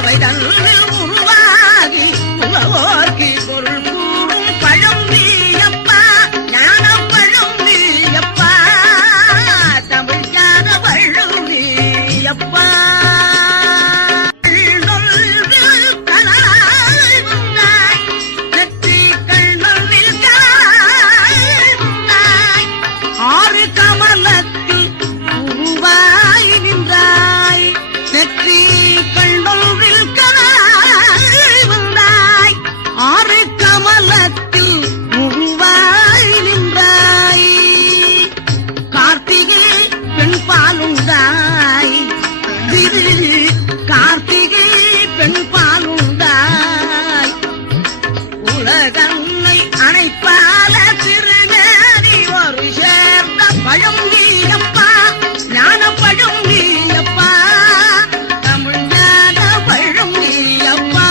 அவை தந்து உருவாகி உலகோர்க்கு பொருள் கூறும் பழம் நீயப்பா ஞான பழம் நீயப்பா தமிழ் ஞான பழம் நீயப்பா உலகன்னை அணைப்பால திருநேரி ஒரு சேர்ந்த பழம் நீயப்பா ஞான பழம் நீயப்பா தமிழ் ஞான பழம் நீயப்பா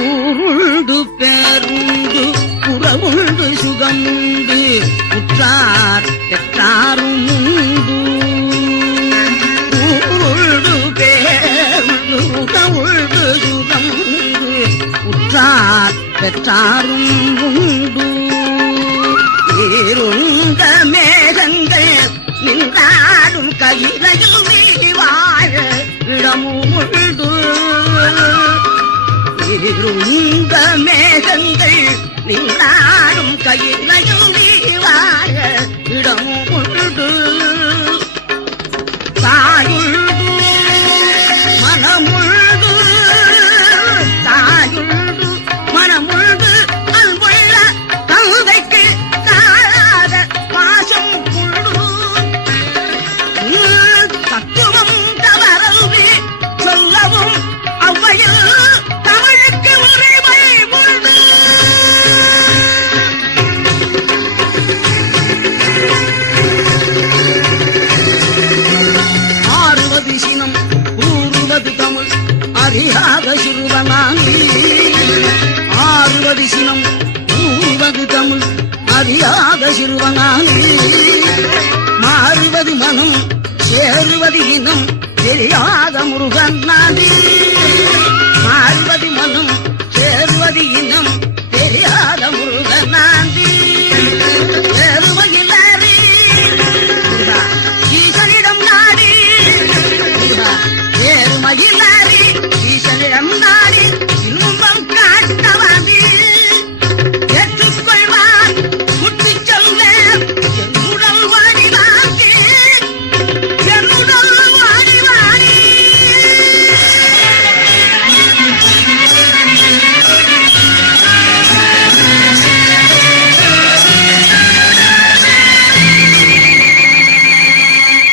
ஊருண்டு பேருண்டு புறவுண்டு சுகமுண்டு உற்றார் பெற்றாரும் உண்டு பெற்றாரும் உண்டு இருந்த மேகங்கள் நின்றாடும் கையிலையில் நீ வாழ இடமும் உண்டு இருந்த மேகங்கள் நின்றாடும் கையிலையில் நீ வாழ இடமும் உண்டு தாயுண்டு மனமுண்டு தாயுண்டு மனமுழுது அன்புள்ள தந்தைக்கு காணாத பாசம் புள்ளு தத்துவம் தவறல்வி சொல்லவும் அவ்வையில் தமிழுக்கு உரிமை உண்டு ஆறுவது சினம் கூறுவது தமிழ் அறியாத சிறுவனானி ஆறுவது சினம் கூறுவது தமிழ் அறியாத சிறுவனானி மாறுவது மனம் சேருவது இனம் தெரியாத முருகன்